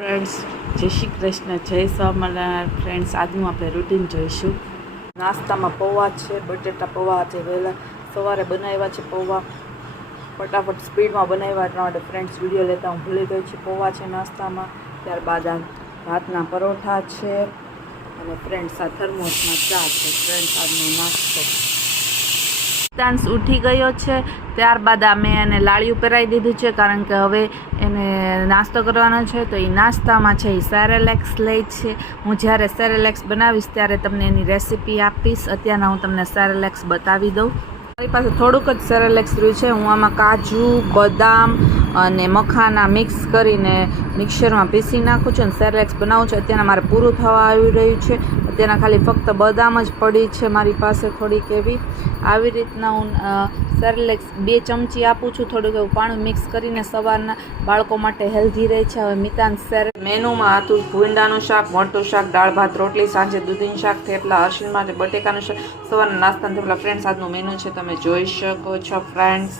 Friends, જય શ્રી કૃષ્ણ, જય Swaminarayan. Friends, આજનું આપણે રૂટીન જોઈશું. નાસ્તામાં પૌવા છે, બટેટા પૌવા છે. વહેલા સવારે બનાવ્યા છે પૌવા, ફટાફટ સ્પીડમાં બનાવ્યા એટલા માટે ફ્રેન્ડ્સ વિડીયો લેતા હું ભૂલી ગઈ છું. પૌવા છે નાસ્તામાં, ત્યારબાદ આ ભાતના પરોઠા છે અને ફ્રેન્ડ્સ આ થર્મોસમાં ચા છે. ફ્રેન્ડ્સ, આજનો નાસ્તો. ડાન્સ ઉઠી ગયો છે, ત્યારબાદ આ મેં એને લાળિયું પહેરાવી દીધું છે, કારણ કે હવે એને નાસ્તો કરવાનો છે. તો એ નાસ્તામાં છે એ સેરેલેક્સ લે છે. હું જ્યારે સેરેલેક્સ બનાવીશ ત્યારે તમને એની રેસીપી આપીશ. અત્યારના હું તમને સેરેલેક્સ બતાવી દઉં. મારી પાસે થોડુંક જ સેરેલેક્સ રહ્યું છે. હું આમાં કાજુ, બદામ અને મખાના મિક્સ કરીને મિક્સરમાં પીસી નાખું છું અને સેરેલેક્સ બનાવું છું. અત્યારના મારે પૂરું થવા આવી રહ્યું છે. અત્યારના ખાલી ફક્ત બદામ જ પડી છે મારી પાસે થોડીક એવી. આવી રીતના હું સેરેલેક્સ 2 ચમચી આપું છું. થોડુંક એવું પાણી મિક્સ કરીને સવારના બાળકો માટે હેલ્ધી રહે છે. હવે મિતાન મેનુમાં હતું ભૂંડાનું શાક, મોટું શાક, દાળ ભાત રોટલી, સાંજે દૂધીનું શાક, થેપલા, હર્ષિલ માટે બટેકાનું શાક, સવારના નાસ્તાના થેપલા. ફ્રેન્ડ્સ, આજનું મેનુ છે, તમે જોઈ શકો છો. ફ્રેન્ડ્સ,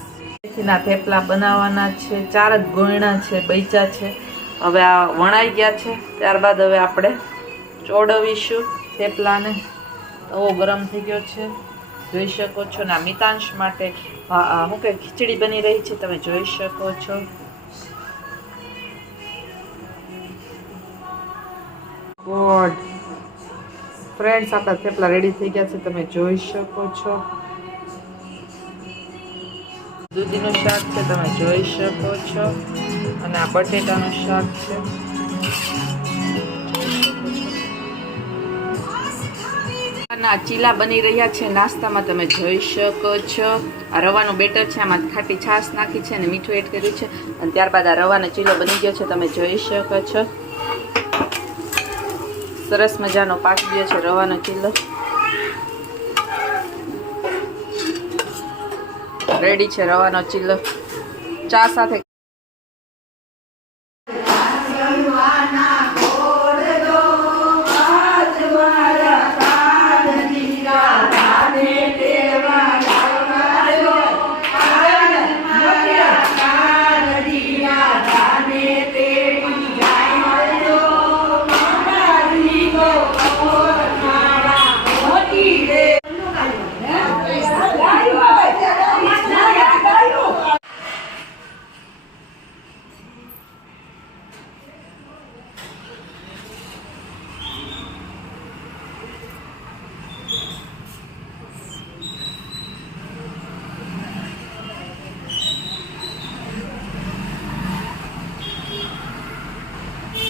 મેથીના થેપલા બનાવવાના છે. 4 જ ગોયણા છે, બૈચા છે. હવે આ વણાઈ ગયા છે. ત્યારબાદ હવે આપણે ચોડવીશું થેપલાને. તવો ગરમ થઈ ગયો છે, જોઈ શકો છો. ને આ મિતાંશ માટે શું કે ખીચડી બની રહી છે, તમે જોઈ શકો છો. ગોડ ફ્રેન્ડ્સ, આપણા થેપલા રેડી થઈ ગયા છે, તમે જોઈ શકો છો. દૂધીનું શાક છે, તમે જોઈ શકો છો. અને આ બટેટાનું શાક છે, ના ચીલા બની રહ્યા છે નાસ્તામાં, તમે જોઈ શકો છો. આ રવાનું બેટર છે, આમાં ખાટી છાશ નાખી છે અને મીઠું એડ કર્યું છે. અને ત્યારબાદ આ રવાનો ચીલો બની ગયો છે, તમે જોઈ શકો છો. સરસ મજાનો પાકી ગયો છે રવાનો ચીલો. રેડી છે રવાનો ચીલો ચા સાથે.